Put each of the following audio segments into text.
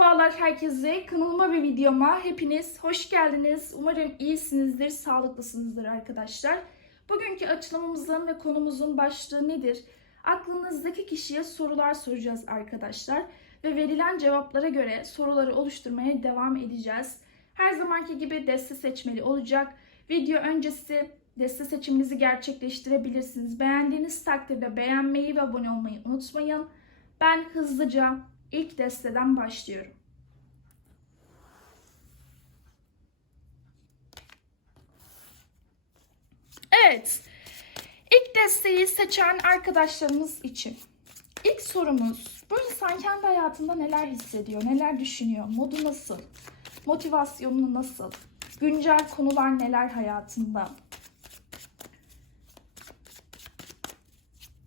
Merhabalar herkese. Kanalıma ve videoma hepiniz hoş geldiniz. Umarım iyisinizdir, sağlıklısınızdır arkadaşlar. Bugünkü açılımımızın ve konumuzun başlığı nedir? Aklınızdaki kişiye sorular soracağız arkadaşlar. Ve verilen cevaplara göre soruları oluşturmaya devam edeceğiz. Her zamanki gibi deste seçmeli olacak. Video öncesi deste seçiminizi gerçekleştirebilirsiniz. Beğendiğiniz takdirde beğenmeyi ve abone olmayı unutmayın. Ben hızlıca ilk desteden başlıyorum. Evet. İlk desteği seçen arkadaşlarımız için. İlk sorumuz bu insan kendi hayatında neler hissediyor, neler düşünüyor, modu nasıl, motivasyonu nasıl, güncel konular neler hayatında.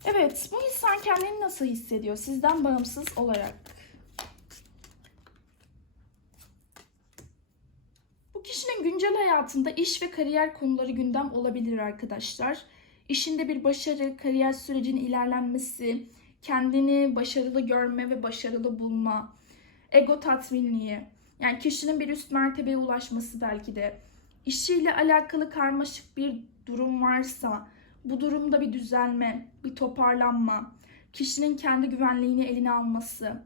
Evet, bu insan kendini nasıl hissediyor sizden bağımsız olarak? Bu kişinin güncel hayatında iş ve kariyer konuları gündem olabilir arkadaşlar. İşinde bir başarı, kariyer sürecinin ilerlenmesi, kendini başarılı görme ve başarılı bulma, ego tatminliği, yani kişinin bir üst mertebeye ulaşması belki de, işiyle alakalı karmaşık bir durum varsa, bu durumda bir düzelme, bir toparlanma, kişinin kendi güvenliğini eline alması,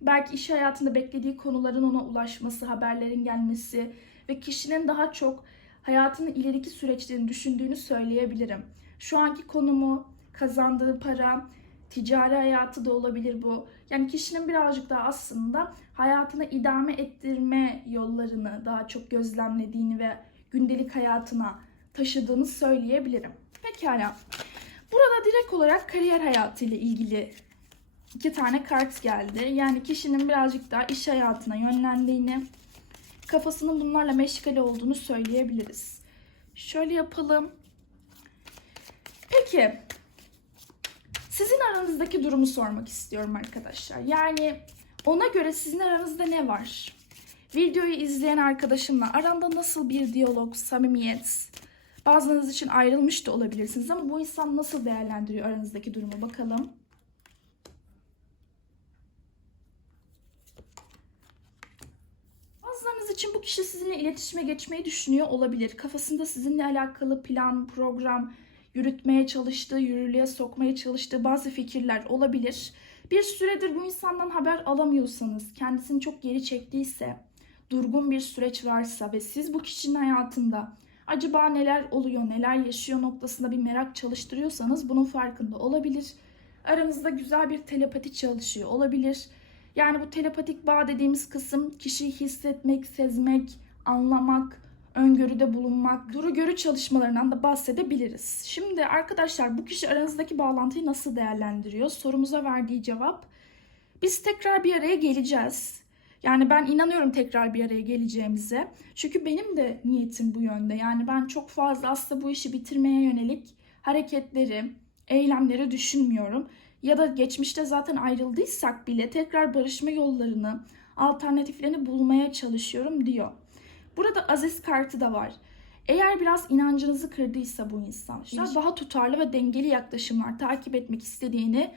belki iş hayatında beklediği konuların ona ulaşması, haberlerin gelmesi ve kişinin daha çok hayatının ileriki süreçlerini düşündüğünü söyleyebilirim. Şu anki konumu, kazandığı para, ticari hayatı da olabilir bu. Yani kişinin birazcık daha aslında hayatını idame ettirme yollarını daha çok gözlemlediğini ve gündelik hayatına taşıdığını söyleyebilirim. Pekala. Burada direkt olarak kariyer hayatı ile ilgili iki tane kart geldi. Yani kişinin birazcık daha iş hayatına yönlendiğini, kafasının bunlarla meşgul olduğunu söyleyebiliriz. Şöyle yapalım. Peki, sizin aranızdaki durumu sormak istiyorum arkadaşlar. Yani ona göre sizin aranızda ne var? Videoyu izleyen arkadaşımla aranda nasıl bir diyalog, samimiyet, bazılarınız için ayrılmış da olabilirsiniz ama bu insan nasıl değerlendiriyor aranızdaki durumu bakalım. Bazılarınız için bu kişi sizinle iletişime geçmeyi düşünüyor olabilir. Kafasında sizinle alakalı plan, program, yürütmeye çalıştığı, yürürlüğe sokmaya çalıştığı bazı fikirler olabilir. Bir süredir bu insandan haber alamıyorsanız, kendisini çok geri çektiyse, durgun bir süreç varsa ve siz bu kişinin hayatında acaba neler oluyor, neler yaşıyor noktasında bir merak çalıştırıyorsanız bunun farkında olabilir. Aranızda güzel bir telepati çalışıyor olabilir. Yani bu telepatik bağ dediğimiz kısım kişiyi hissetmek, sezmek, anlamak, öngörüde bulunmak, duru görü çalışmalarından da bahsedebiliriz. Şimdi arkadaşlar bu kişi aranızdaki bağlantıyı nasıl değerlendiriyor? Sorumuza verdiği cevap. Biz tekrar bir araya geleceğiz. Yani ben inanıyorum tekrar bir araya geleceğimize. Çünkü benim de niyetim bu yönde. Yani ben çok fazla aslında bu işi bitirmeye yönelik hareketleri, eylemleri düşünmüyorum. Ya da geçmişte zaten ayrıldıysak bile tekrar barışma yollarını, alternatiflerini bulmaya çalışıyorum diyor. Burada aziz kartı da var. Eğer biraz inancınızı kırdıysa bu insan daha tutarlı ve dengeli yaklaşımlar takip etmek istediğini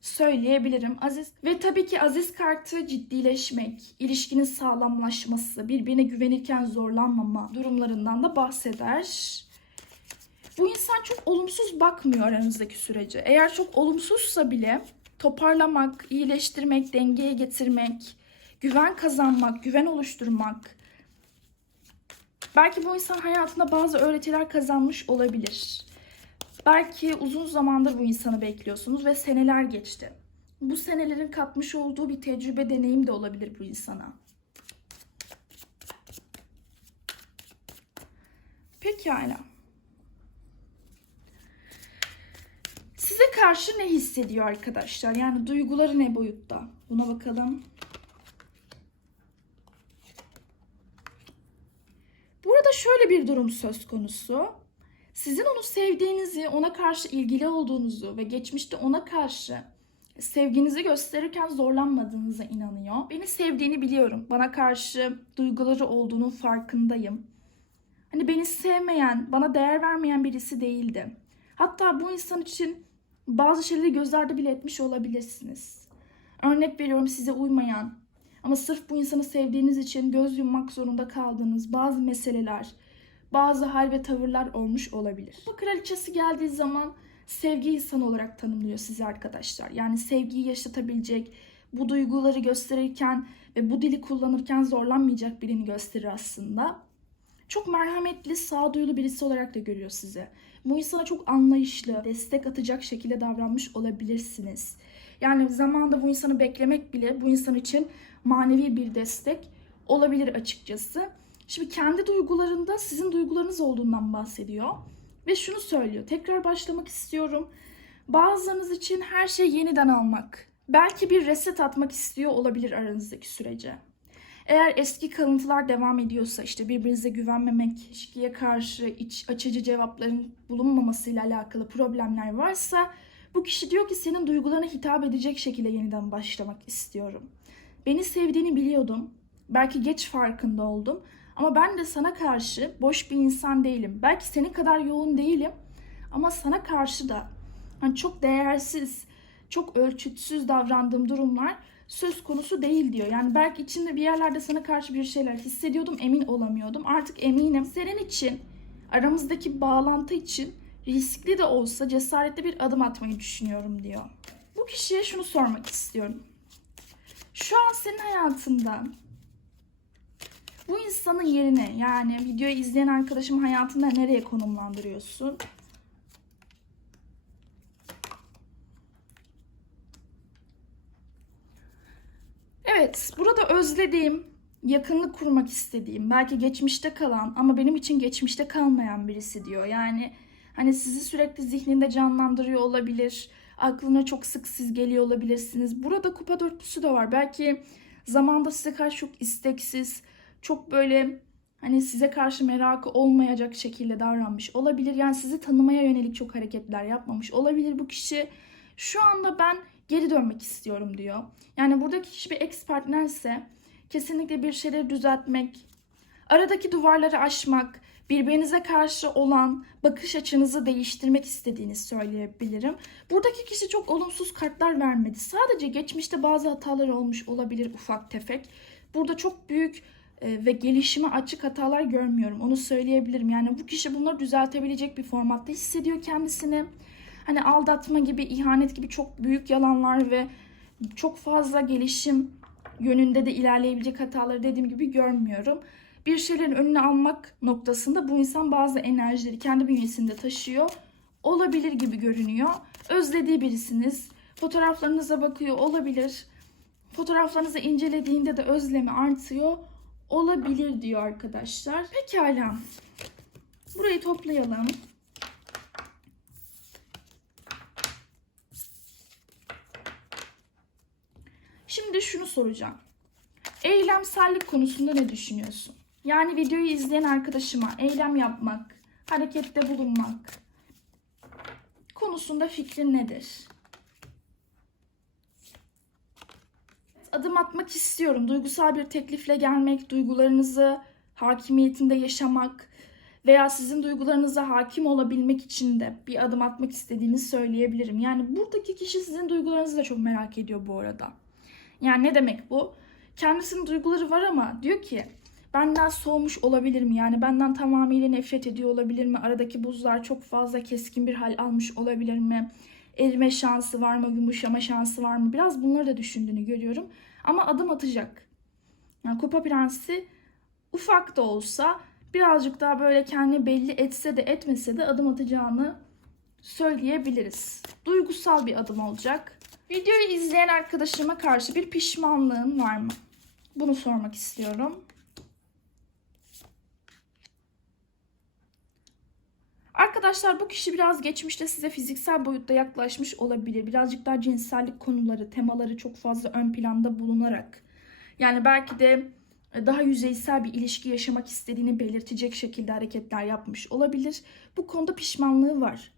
söyleyebilirim. Aziz ve tabii ki aziz kartı ciddileşmek, ilişkinin sağlamlaşması, birbirine güvenirken zorlanmama durumlarından da bahseder. Bu insan çok olumsuz bakmıyor aranızdaki sürece. Eğer çok olumsuzsa bile toparlamak, iyileştirmek, dengeye getirmek, güven kazanmak, güven oluşturmak. Belki bu insan hayatında bazı öğretiler kazanmış olabilir. Belki uzun zamandır bu insanı bekliyorsunuz ve seneler geçti. Bu senelerin katmış olduğu bir tecrübe, deneyim de olabilir bu insana. Pekala. Size karşı ne hissediyor arkadaşlar? Yani duyguları ne boyutta? Buna bakalım. Burada şöyle bir durum söz konusu. Sizin onu sevdiğinizi, ona karşı ilgili olduğunuzu ve geçmişte ona karşı sevginizi gösterirken zorlanmadığınıza inanıyor. Beni sevdiğini biliyorum. Bana karşı duyguları olduğunun farkındayım. Hani beni sevmeyen, bana değer vermeyen birisi değildi. Hatta bu insan için bazı şeyleri göz ardı bile etmiş olabilirsiniz. Örnek veriyorum size uymayan Ama sırf bu insanı sevdiğiniz için göz yummak zorunda kaldığınız bazı meseleler, bazı hal ve tavırlar olmuş olabilir. Bu kraliçesi geldiği zaman sevgi insanı olarak tanımlıyor sizi arkadaşlar. Yani sevgiyi yaşatabilecek, bu duyguları gösterirken ve bu dili kullanırken zorlanmayacak birini gösterir aslında. Çok merhametli, sağduyulu birisi olarak da görüyor sizi. Bu insana çok anlayışlı, destek atacak şekilde davranmış olabilirsiniz. Yani zamanda bu insanı beklemek bile bu insan için manevi bir destek olabilir açıkçası. Şimdi kendi duygularında sizin duygularınız olduğundan bahsediyor. Ve şunu söylüyor. Tekrar başlamak istiyorum. Bazılarınız için her şey yeniden almak. Belki bir reset atmak istiyor olabilir aranızdaki sürece. Eğer eski kalıntılar devam ediyorsa işte birbirinize güvenmemek, ilişkiye karşı iç açıcı cevapların bulunmamasıyla alakalı problemler varsa bu kişi diyor ki senin duygularına hitap edecek şekilde yeniden başlamak istiyorum. Beni sevdiğini biliyordum. Belki geç farkında oldum. Ama ben de sana karşı boş bir insan değilim. Belki senin kadar yoğun değilim. Ama sana karşı da hani çok değersiz, çok ölçütsüz davrandığım durumlar söz konusu değil diyor. Yani belki içinde bir yerlerde sana karşı bir şeyler hissediyordum, emin olamıyordum. Artık eminim. Senin için, aramızdaki bağlantı için riskli de olsa cesaretli bir adım atmayı düşünüyorum diyor. Bu kişiye şunu sormak istiyorum. Şu an senin hayatında bu insanın yerine yani videoyu izleyen arkadaşım hayatında nereye konumlandırıyorsun? Evet, burada özlediğim, yakınlık kurmak istediğim, belki geçmişte kalan ama benim için geçmişte kalmayan birisi diyor. Yani hani sizi sürekli zihninde canlandırıyor olabilir. Aklına çok sık siz geliyor olabilirsiniz. Burada kupa dörtlüsü de var. Belki zamanda size karşı çok isteksiz, çok böyle hani size karşı merakı olmayacak şekilde davranmış olabilir. Yani sizi tanımaya yönelik çok hareketler yapmamış olabilir bu kişi. Şu anda ben geri dönmek istiyorum diyor. Yani buradaki kişi bir ex partnerse kesinlikle bir şeyleri düzeltmek, aradaki duvarları aşmak, birbirinize karşı olan bakış açınızı değiştirmek istediğini söyleyebilirim. Buradaki kişi çok olumsuz kartlar vermedi. Sadece geçmişte bazı hatalar olmuş olabilir ufak tefek. Burada çok büyük e, ve gelişime açık hatalar görmüyorum. Onu söyleyebilirim. Yani bu kişi bunları düzeltebilecek bir formatta hissediyor kendisini. Hani aldatma gibi, ihanet gibi çok büyük yalanlar ve çok fazla gelişim yönünde de ilerleyebilecek hataları dediğim gibi görmüyorum. Bir şeylerin önüne almak noktasında bu insan bazı enerjileri kendi bünyesinde taşıyor. Olabilir gibi görünüyor. Özlediği birisiniz. Fotoğraflarınıza bakıyor olabilir. Fotoğraflarınızı incelediğinde de özlemi artıyor. Olabilir diyor arkadaşlar. Pekala. Burayı toplayalım. Şimdi şunu soracağım. Eylemsellik konusunda ne düşünüyorsun? Yani videoyu izleyen arkadaşıma eylem yapmak, harekette bulunmak konusunda fikrin nedir? Adım atmak istiyorum. Duygusal bir teklifle gelmek, duygularınızı hakimiyetinde yaşamak veya sizin duygularınıza hakim olabilmek için de bir adım atmak istediğini söyleyebilirim. Yani buradaki kişi sizin duygularınızı da çok merak ediyor bu arada. Yani ne demek bu? Kendisinin duyguları var ama diyor ki benden soğumuş olabilir mi? Yani benden tamamıyla nefret ediyor olabilir mi? Aradaki buzlar çok fazla keskin bir hal almış olabilir mi? Erime şansı var mı? Yumuşama şansı var mı? Biraz bunları da düşündüğünü görüyorum. Ama adım atacak. Yani Kupa Prensi ufak da olsa birazcık daha böyle kendini belli etse de etmese de adım atacağını söyleyebiliriz. Duygusal bir adım olacak. Videoyu izleyen arkadaşıma karşı bir pişmanlığın var mı? Bunu sormak istiyorum. Arkadaşlar bu kişi biraz geçmişte size fiziksel boyutta yaklaşmış olabilir. Birazcık daha cinsellik konuları, temaları çok fazla ön planda bulunarak. Yani belki de daha yüzeysel bir ilişki yaşamak istediğini belirtecek şekilde hareketler yapmış olabilir. Bu konuda pişmanlığı var.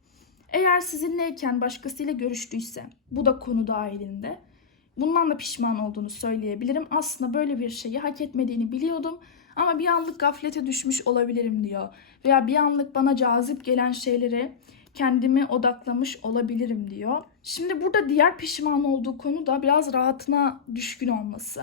Eğer sizinleyken başkasıyla görüştüyse, bu da konu dahilinde, bundan da pişman olduğunu söyleyebilirim. Aslında böyle bir şeyi hak etmediğini biliyordum ama bir anlık gaflete düşmüş olabilirim diyor. Veya bir anlık bana cazip gelen şeylere kendimi odaklamış olabilirim diyor. Şimdi burada diğer pişman olduğu konu da biraz rahatına düşkün olması.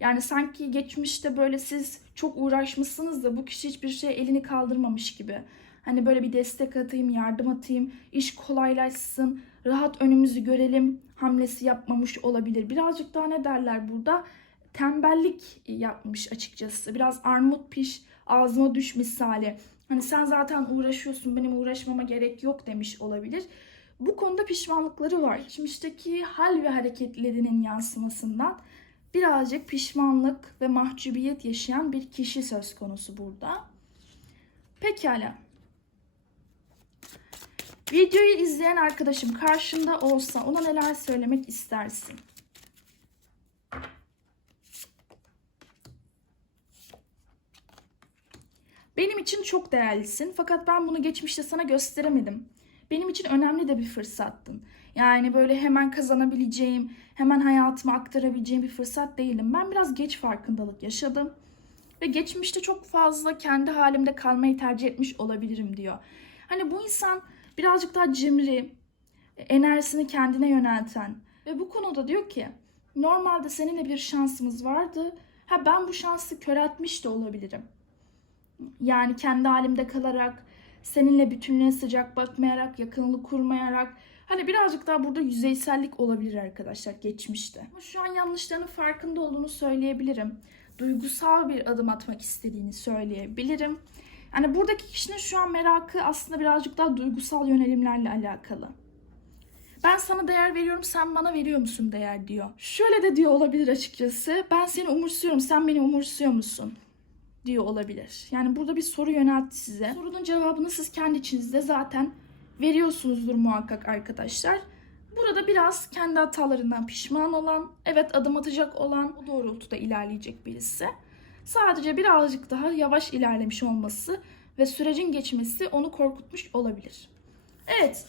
Yani sanki geçmişte böyle siz çok uğraşmışsınız da bu kişi hiçbir şey elini kaldırmamış gibi. Hani böyle bir destek atayım, yardım atayım, iş kolaylaşsın, rahat önümüzü görelim hamlesi yapmamış olabilir. Birazcık daha ne derler burada? Tembellik yapmış açıkçası. Biraz armut piş, ağzıma düş misali. Hani sen zaten uğraşıyorsun, benim uğraşmama gerek yok demiş olabilir. Bu konuda pişmanlıkları var. Geçmişteki hal ve hareketlerinin yansımasından birazcık pişmanlık ve mahcubiyet yaşayan bir kişi söz konusu burada. Pekala. Videoyu izleyen arkadaşım karşında olsa ona neler söylemek istersin? Benim için çok değerlisin fakat ben bunu geçmişte sana gösteremedim. Benim için önemli de bir fırsattın. Yani böyle hemen kazanabileceğim, hemen hayatıma aktarabileceğim bir fırsat değilim. Ben biraz geç farkındalık yaşadım. Ve geçmişte çok fazla kendi halimde kalmayı tercih etmiş olabilirim diyor. Hani bu insan birazcık daha cimri, enerjisini kendine yönelten ve bu konuda diyor ki normalde seninle bir şansımız vardı. Ha ben bu şansı köreltmiş de olabilirim. Yani kendi halimde kalarak, seninle bütünlüğe sıcak bakmayarak, yakınlık kurmayarak hani birazcık daha burada yüzeysellik olabilir arkadaşlar geçmişte. Ama şu an yanlışlarının farkında olduğunu söyleyebilirim. Duygusal bir adım atmak istediğini söyleyebilirim. Yani buradaki kişinin şu an merakı aslında birazcık daha duygusal yönelimlerle alakalı. Ben sana değer veriyorum, sen bana veriyor musun değer diyor. Şöyle de diyor olabilir açıkçası. Ben seni umursuyorum, sen beni umursuyor musun? diyor olabilir. Yani burada bir soru yöneltti size. Sorunun cevabını siz kendi içinizde zaten veriyorsunuzdur muhakkak arkadaşlar. Burada biraz kendi hatalarından pişman olan, evet adım atacak olan, o doğrultuda ilerleyecek birisi. Sadece birazcık daha yavaş ilerlemiş olması ve sürecin geçmesi onu korkutmuş olabilir. Evet,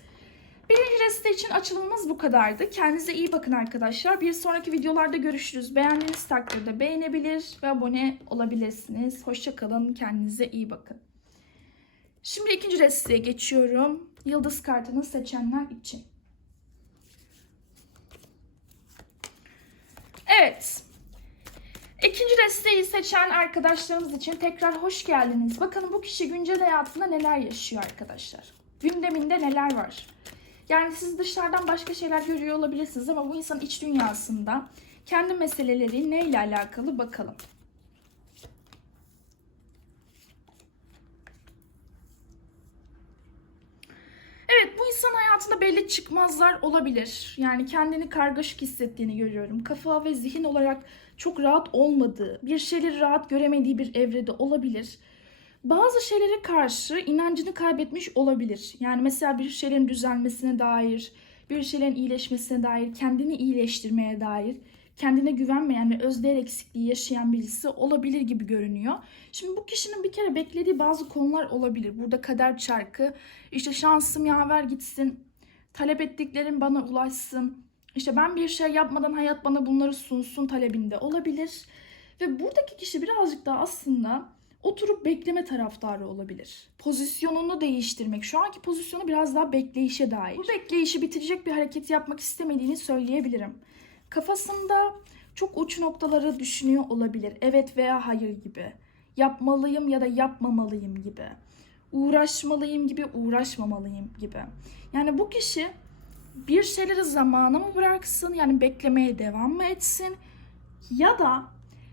birinci deste için açılımımız bu kadardı. Kendinize iyi bakın arkadaşlar. Bir sonraki videolarda görüşürüz. Beğendiğiniz takdirde beğenebilir ve abone olabilirsiniz. Hoşçakalın, kendinize iyi bakın. Şimdi ikinci desteye geçiyorum. Yıldız kartını seçenler için. Evet. İkinci desteği seçen arkadaşlarımız için tekrar hoş geldiniz. Bakalım bu kişi güncel hayatında neler yaşıyor arkadaşlar. Gündeminde neler var? Yani siz dışarıdan başka şeyler görüyor olabilirsiniz ama bu insanın iç dünyasında kendi meseleleri neyle alakalı bakalım. Hayatında belli çıkmazlar olabilir. Yani kendini kargaşık hissettiğini görüyorum. Kafa ve zihin olarak çok rahat olmadığı, bir şeyleri rahat göremediği bir evrede olabilir. Bazı şeylere karşı inancını kaybetmiş olabilir. Yani mesela bir şeylerin düzelmesine dair, bir şeylerin iyileşmesine dair, kendini iyileştirmeye dair kendine güvenmeyen ve özdeğer eksikliği yaşayan birisi olabilir gibi görünüyor. Şimdi bu kişinin bir kere beklediği bazı konular olabilir. Burada kader çarkı, işte şansım yaver gitsin, talep ettiklerim bana ulaşsın, işte ben bir şey yapmadan hayat bana bunları sunsun talebinde olabilir. Ve buradaki kişi birazcık daha aslında oturup bekleme taraftarı olabilir. Pozisyonunu değiştirmek. Şu anki pozisyonu biraz daha bekleyişe dair. Bu bekleyişi bitirecek bir hareket yapmak istemediğini söyleyebilirim. Kafasında çok uç noktaları düşünüyor olabilir. Evet veya hayır gibi. Yapmalıyım ya da yapmamalıyım gibi. Uğraşmalıyım gibi, uğraşmamalıyım gibi. Yani bu kişi bir şeyleri zamana mı bıraksın yani beklemeye devam mı etsin ya da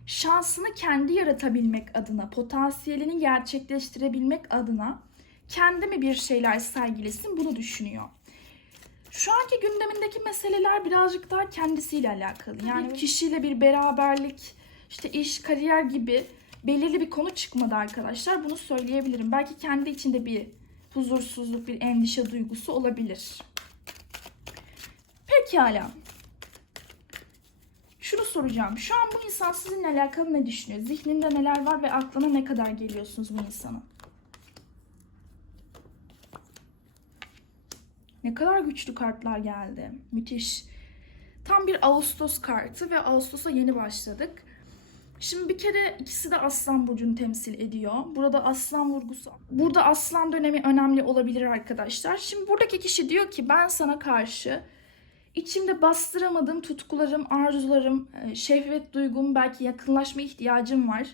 şansını kendi yaratabilmek adına, potansiyelini gerçekleştirebilmek adına kendi mi bir şeyler sergilesin bunu düşünüyor. Şu anki gündemindeki meseleler birazcık daha kendisiyle alakalı. Yani kişiyle bir beraberlik, işte iş, kariyer gibi belirli bir konu çıkmadı arkadaşlar. Bunu söyleyebilirim. Belki kendi içinde bir huzursuzluk, bir endişe duygusu olabilir. Pekala. Şunu soracağım. Şu an bu insan sizinle alakalı ne düşünüyor? Zihninde neler var ve aklına ne kadar geliyorsunuz bu insanın? Ne kadar güçlü kartlar geldi. Müthiş. Tam bir Ağustos kartı ve Ağustos'a yeni başladık. Şimdi bir kere ikisi de Aslan burcunu temsil ediyor. Burada Aslan vurgusu. Burada Aslan dönemi önemli olabilir arkadaşlar. Şimdi buradaki kişi diyor ki ben sana karşı İçimde bastıramadığım tutkularım, arzularım, e, şehvet duygum, belki yakınlaşma ihtiyacım var.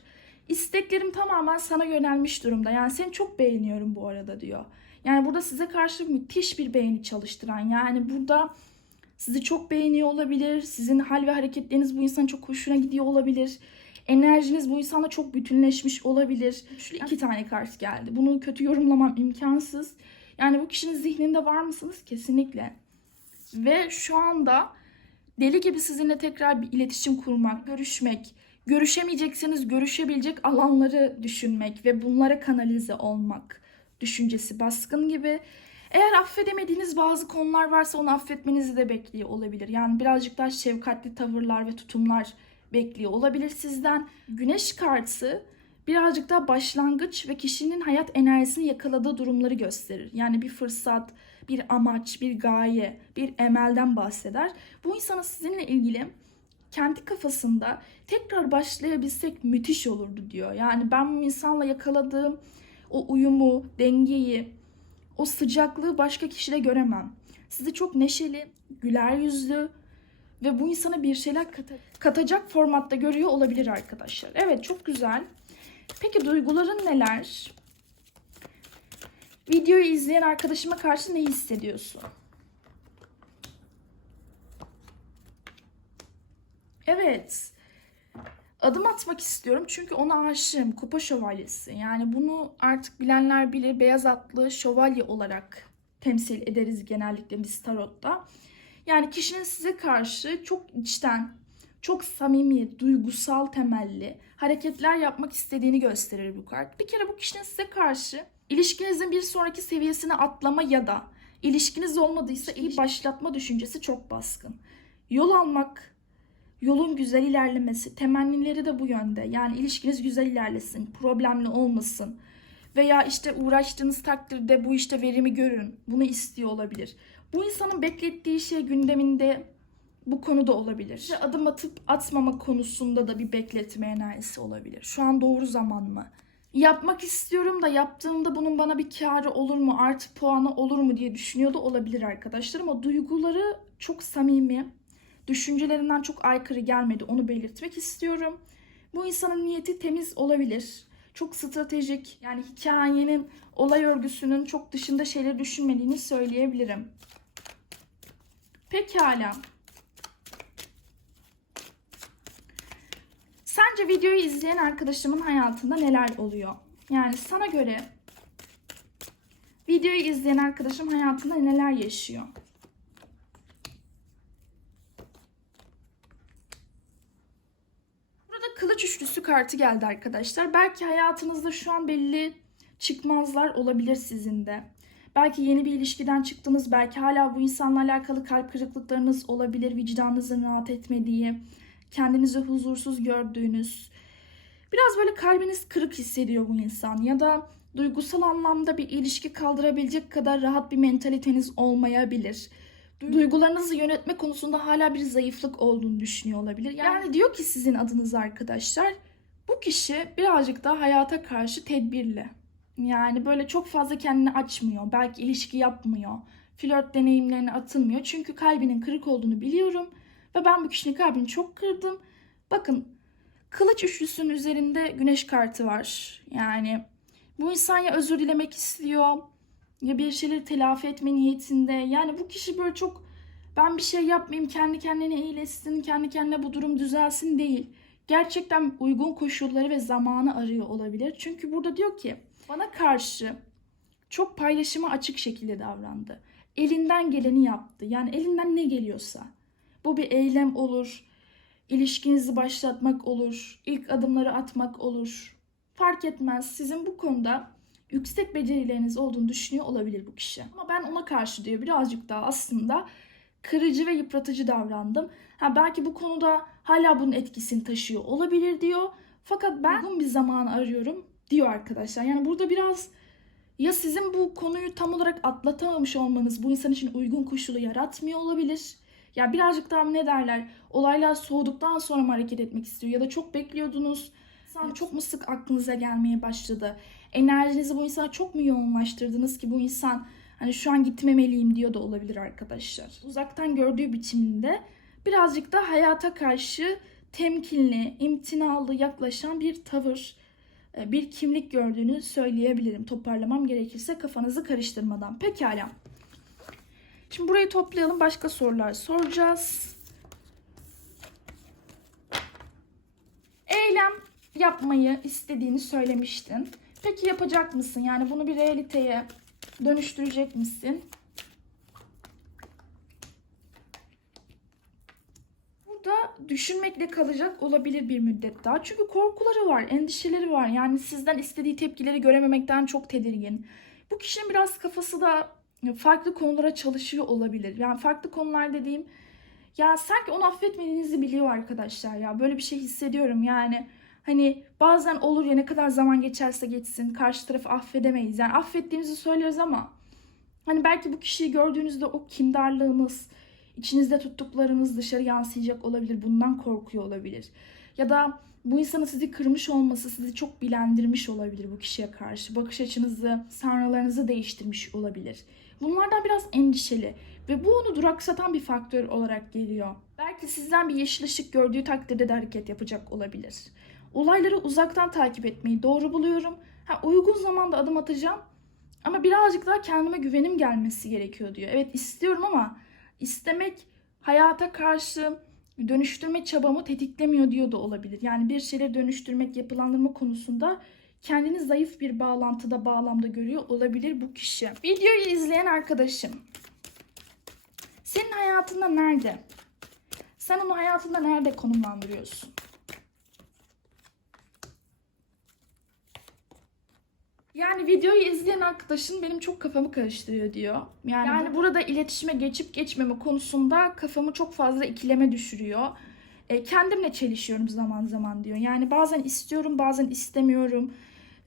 İsteklerim tamamen sana yönelmiş durumda. Yani seni çok beğeniyorum bu arada diyor. Yani burada size karşı müthiş bir beğeni çalıştıran. Yani burada sizi çok beğeniyor olabilir. Sizin hal ve hareketleriniz bu insanın çok hoşuna gidiyor olabilir. Enerjiniz bu insanla çok bütünleşmiş olabilir. Üçlü iki tane kart geldi. Bunu kötü yorumlamam imkansız. Yani bu kişinin zihninde var mısınız? Kesinlikle. Ve şu anda deli gibi sizinle tekrar bir iletişim kurmak, görüşmek, görüşemeyecekseniz görüşebilecek alanları düşünmek ve bunlara kanalize olmak düşüncesi baskın gibi. Eğer affedemediğiniz bazı konular varsa onu affetmenizi de bekliyor olabilir. Yani birazcık daha şefkatli tavırlar ve tutumlar bekliyor olabilir sizden. Güneş kartı birazcık daha başlangıç ve kişinin hayat enerjisini yakaladığı durumları gösterir. Yani bir fırsat, bir amaç, bir gaye, bir emelden bahseder. Bu insana sizinle ilgili kendi kafasında tekrar başlayabilsek müthiş olurdu diyor. Yani ben bu insanla yakaladığım o uyumu, dengeyi, o sıcaklığı başka kişide göremem. Sizi çok neşeli, güler yüzlü ve bu insana bir şeyler kata- katacak formatta görüyor olabilir arkadaşlar. Evet çok güzel. Peki duyguların neler? Videoyu izleyen arkadaşıma karşı ne hissediyorsun? Evet. Adım atmak istiyorum çünkü ona aşığım. Kupa şövalyesi. Yani bunu artık bilenler bilir. Beyaz atlı şövalye olarak temsil ederiz genellikle biz tarotta. Yani kişinin size karşı çok içten, çok samimi, duygusal temelli hareketler yapmak istediğini gösterir bu kart. Bir kere bu kişinin size karşı ilişkinizin bir sonraki seviyesine atlama ya da ilişkiniz olmadıysa iyi başlatma düşüncesi çok baskın. Yol almak, yolun güzel ilerlemesi, temennileri de bu yönde. Yani ilişkiniz güzel ilerlesin, problemli olmasın. Veya işte uğraştığınız takdirde bu işte verimi görün. Bunu istiyor olabilir. Bu insanın beklettiği şey gündeminde bu konuda olabilir. Adım atıp atmama konusunda da bir bekletme enerjisi olabilir. Şu an doğru zaman mı? Yapmak istiyorum da yaptığımda bunun bana bir karı olur mu, artı puanı olur mu diye düşünüyor da olabilir arkadaşlar. Ama duyguları çok samimi, düşüncelerinden çok aykırı gelmedi onu belirtmek istiyorum. Bu insanın niyeti temiz olabilir. Çok stratejik yani hikayenin olay örgüsünün çok dışında şeyler düşünmediğini söyleyebilirim. Pekala. Sence videoyu izleyen arkadaşımın hayatında neler oluyor? Yani sana göre videoyu izleyen arkadaşım hayatında neler yaşıyor? Burada kılıç üçlüsü kartı geldi arkadaşlar. Belki hayatınızda şu an belli çıkmazlar olabilir sizin de. Belki yeni bir ilişkiden çıktınız. Belki hala bu insanla alakalı kalp kırıklıklarınız olabilir. Vicdanınızın rahat etmediği, kendinizi huzursuz gördüğünüz. Biraz böyle kalbiniz kırık hissediyor bu insan. Ya da duygusal anlamda bir ilişki kaldırabilecek kadar rahat bir mentaliteniz olmayabilir. Duygularınızı yönetme konusunda hala bir zayıflık olduğunu düşünüyor olabilir. Yani diyor ki sizin adınız arkadaşlar bu kişi birazcık daha hayata karşı tedbirli. Yani böyle çok fazla kendini açmıyor. Belki ilişki yapmıyor. Flört deneyimlerine atılmıyor. Çünkü kalbinin kırık olduğunu biliyorum. Ve ben bu kişinin kalbini çok kırdım. Bakın kılıç üçlüsünün üzerinde güneş kartı var. Yani bu insan ya özür dilemek istiyor ya bir şeyleri telafi etme niyetinde. Yani bu kişi böyle çok ben bir şey yapmayayım kendi kendine iyileşsin, kendi kendine bu durum düzelsin değil. Gerçekten uygun koşulları ve zamanı arıyor olabilir. Çünkü burada diyor ki bana karşı çok paylaşıma açık şekilde davrandı. Elinden geleni yaptı. Yani elinden ne geliyorsa. Bu bir eylem olur, ilişkinizi başlatmak olur, ilk adımları atmak olur. Fark etmez. Sizin bu konuda yüksek becerileriniz olduğunu düşünüyor olabilir bu kişi. Ama ben ona karşı diyor birazcık daha aslında kırıcı ve yıpratıcı davrandım. Ha belki bu konuda hala bunun etkisini taşıyor olabilir diyor. Fakat ben uygun bir zaman arıyorum diyor arkadaşlar. Yani burada biraz ya sizin bu konuyu tam olarak atlatamamış olmanız bu insan için uygun koşulu yaratmıyor olabilir. Ya birazcık daha ne derler olaylar soğuduktan sonra mı hareket etmek istiyor ya da çok bekliyordunuz. İnsan çok mu sık aklınıza gelmeye başladı? Enerjinizi bu insana çok mu yoğunlaştırdınız ki bu insan Hani şu an gitmemeliyim diyor da olabilir arkadaşlar. Uzaktan gördüğü biçiminde birazcık da hayata karşı temkinli, imtinalı yaklaşan bir tavır, bir kimlik gördüğünü söyleyebilirim. Toparlamam gerekirse kafanızı karıştırmadan. Pekala. Şimdi burayı toplayalım. Başka sorular soracağız. Eylem yapmayı istediğini söylemiştin. Peki yapacak mısın? Yani bunu bir realiteye dönüştürecek misin? Burada düşünmekle kalacak olabilir bir müddet daha. Çünkü korkuları var, endişeleri var. Yani sizden istediği tepkileri görememekten çok tedirgin. Bu kişinin biraz kafası da farklı konulara çalışıyor olabilir. Yani farklı konular dediğim ya sanki onu affetmediğinizi biliyor arkadaşlar ya. Böyle bir şey hissediyorum yani. Hani bazen olur ya ne kadar zaman geçerse geçsin karşı tarafı affedemeyiz. Yani affettiğimizi söylüyoruz ama hani belki bu kişiyi gördüğünüzde o kindarlığınız, içinizde tuttuklarınız dışarı yansıyacak olabilir. Bundan korkuyor olabilir. Ya da bu insanın sizi kırmış olması sizi çok bilendirmiş olabilir bu kişiye karşı. Bakış açınızı, sanrılarınızı değiştirmiş olabilir. Bunlardan biraz endişeli ve bu onu duraksatan bir faktör olarak geliyor. Belki sizden bir yeşil ışık gördüğü takdirde de hareket yapacak olabilir. Olayları uzaktan takip etmeyi doğru buluyorum. Ha, uygun zamanda adım atacağım ama birazcık daha kendime güvenim gelmesi gerekiyor diyor. Evet istiyorum ama istemek hayata karşı dönüştürme çabamı tetiklemiyor diyor da olabilir. Yani bir şeyleri dönüştürmek, yapılandırma konusunda kendini zayıf bir bağlantıda, bağlamda görüyor olabilir bu kişi. Videoyu izleyen arkadaşım senin hayatında nerede? Sen onu hayatında nerede konumlandırıyorsun? Yani videoyu izleyen arkadaşın benim çok kafamı karıştırıyor diyor. Yani, yani burada iletişime geçip geçmeme konusunda kafamı çok fazla ikileme düşürüyor. E, kendimle çelişiyorum zaman zaman diyor. Yani bazen istiyorum bazen istemiyorum.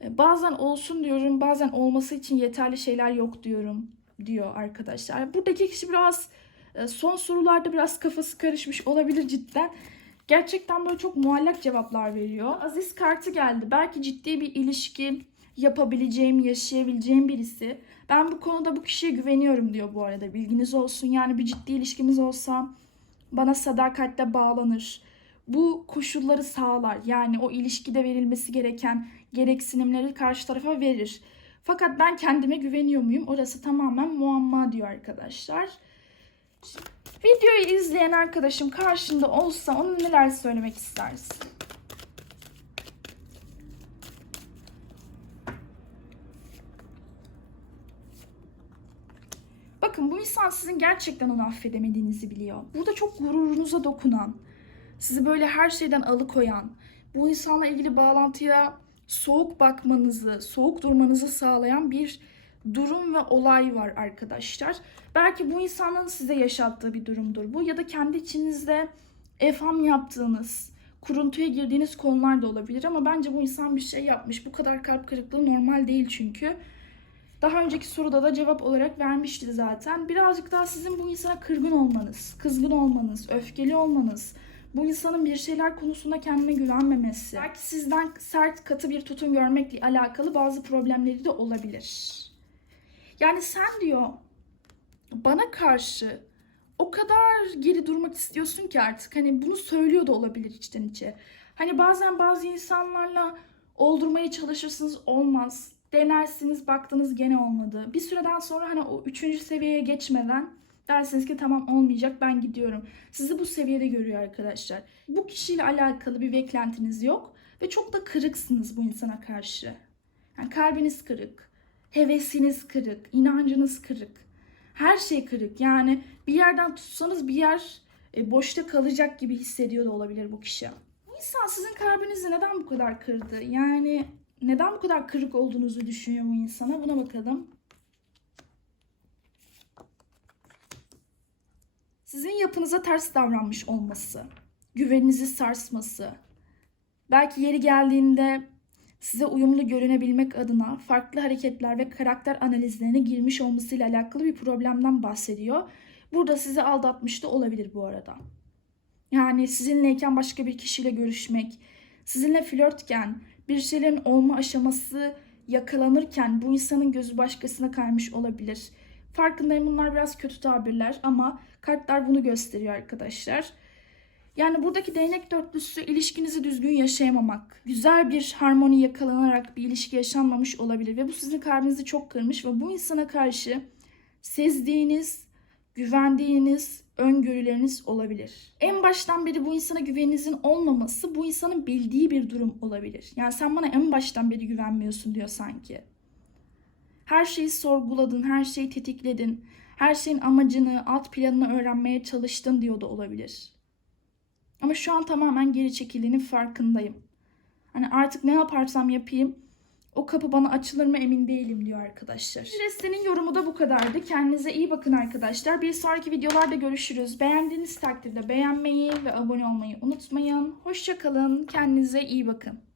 E, bazen olsun diyorum bazen olması için yeterli şeyler yok diyorum diyor arkadaşlar. Buradaki kişi biraz e, son sorularda biraz kafası karışmış olabilir cidden. Gerçekten böyle çok muallak cevaplar veriyor. Aziz kartı geldi. Belki ciddi bir ilişki yapabileceğim, yaşayabileceğim birisi. Ben bu konuda bu kişiye güveniyorum diyor bu arada. Bilginiz olsun. Yani bir ciddi ilişkimiz olsa bana sadakatle bağlanır. Bu koşulları sağlar. Yani o ilişkide verilmesi gereken gereksinimleri karşı tarafa verir. Fakat ben kendime güveniyor muyum? Orası tamamen muamma diyor arkadaşlar. Videoyu izleyen arkadaşım karşında olsa onun neler söylemek istersin? Bakın bu insan sizin gerçekten onu affedemediğinizi biliyor. Burada çok gururunuza dokunan, sizi böyle her şeyden alıkoyan, bu insanla ilgili bağlantıya soğuk bakmanızı, soğuk durmanızı sağlayan bir durum ve olay var arkadaşlar. Belki bu insanın size yaşattığı bir durumdur bu ya da kendi içinizde efham yaptığınız, kuruntuya girdiğiniz konular da olabilir ama bence bu insan bir şey yapmış. Bu kadar kalp kırıklığı normal değil çünkü. Daha önceki soruda da cevap olarak vermişti zaten. Birazcık daha sizin bu insana kırgın olmanız, kızgın olmanız, öfkeli olmanız, bu insanın bir şeyler konusunda kendine güvenmemesi, belki sizden sert katı bir tutum görmekle alakalı bazı problemleri de olabilir. Yani sen diyor bana karşı o kadar geri durmak istiyorsun ki artık hani bunu söylüyor da olabilir içten içe. Hani bazen bazı insanlarla oldurmaya çalışırsınız olmaz. Denersiniz baktınız gene olmadı. Bir süreden sonra hani o üçüncü seviyeye geçmeden dersiniz ki tamam olmayacak ben gidiyorum. Sizi bu seviyede görüyor arkadaşlar. Bu kişiyle alakalı bir beklentiniz yok ve çok da kırıksınız bu insana karşı. Yani kalbiniz kırık, hevesiniz kırık, inancınız kırık. Her şey kırık. Yani bir yerden tutsanız bir yer e, boşta kalacak gibi hissediyor da olabilir bu kişi. İnsan sizin kalbinizi neden bu kadar kırdı? Yani neden bu kadar kırık olduğunuzu düşünüyor bu insana? Buna bakalım. Sizin yapınıza ters davranmış olması, güveninizi sarsması, belki yeri geldiğinde size uyumlu görünebilmek adına farklı hareketler ve karakter analizlerine girmiş olmasıyla alakalı bir problemden bahsediyor. Burada sizi aldatmış da olabilir bu arada. Yani sizinleyken başka bir kişiyle görüşmek, sizinle flörtken bir şeylerin olma aşaması yakalanırken bu insanın gözü başkasına kaymış olabilir. Farkındayım bunlar biraz kötü tabirler ama kartlar bunu gösteriyor arkadaşlar. Yani buradaki değnek dörtlüsü ilişkinizi düzgün yaşayamamak, güzel bir harmoni yakalanarak bir ilişki yaşanmamış olabilir ve bu sizin kalbinizi çok kırmış ve bu insana karşı sezdiğiniz, güvendiğiniz öngörüleriniz olabilir. En baştan beri bu insana güveninizin olmaması bu insanın bildiği bir durum olabilir. Yani sen bana en baştan beri güvenmiyorsun diyor sanki. Her şeyi sorguladın, her şeyi tetikledin, her şeyin amacını, alt planını öğrenmeye çalıştın diyor da olabilir. Ama şu an tamamen geri çekildiğinin farkındayım. Hani artık ne yaparsam yapayım o kapı bana açılır mı emin değilim diyor arkadaşlar. Destenin yorumu da bu kadardı. Kendinize iyi bakın arkadaşlar. Bir sonraki videolarda görüşürüz. Beğendiğiniz takdirde beğenmeyi ve abone olmayı unutmayın. Hoşçakalın. Kendinize iyi bakın.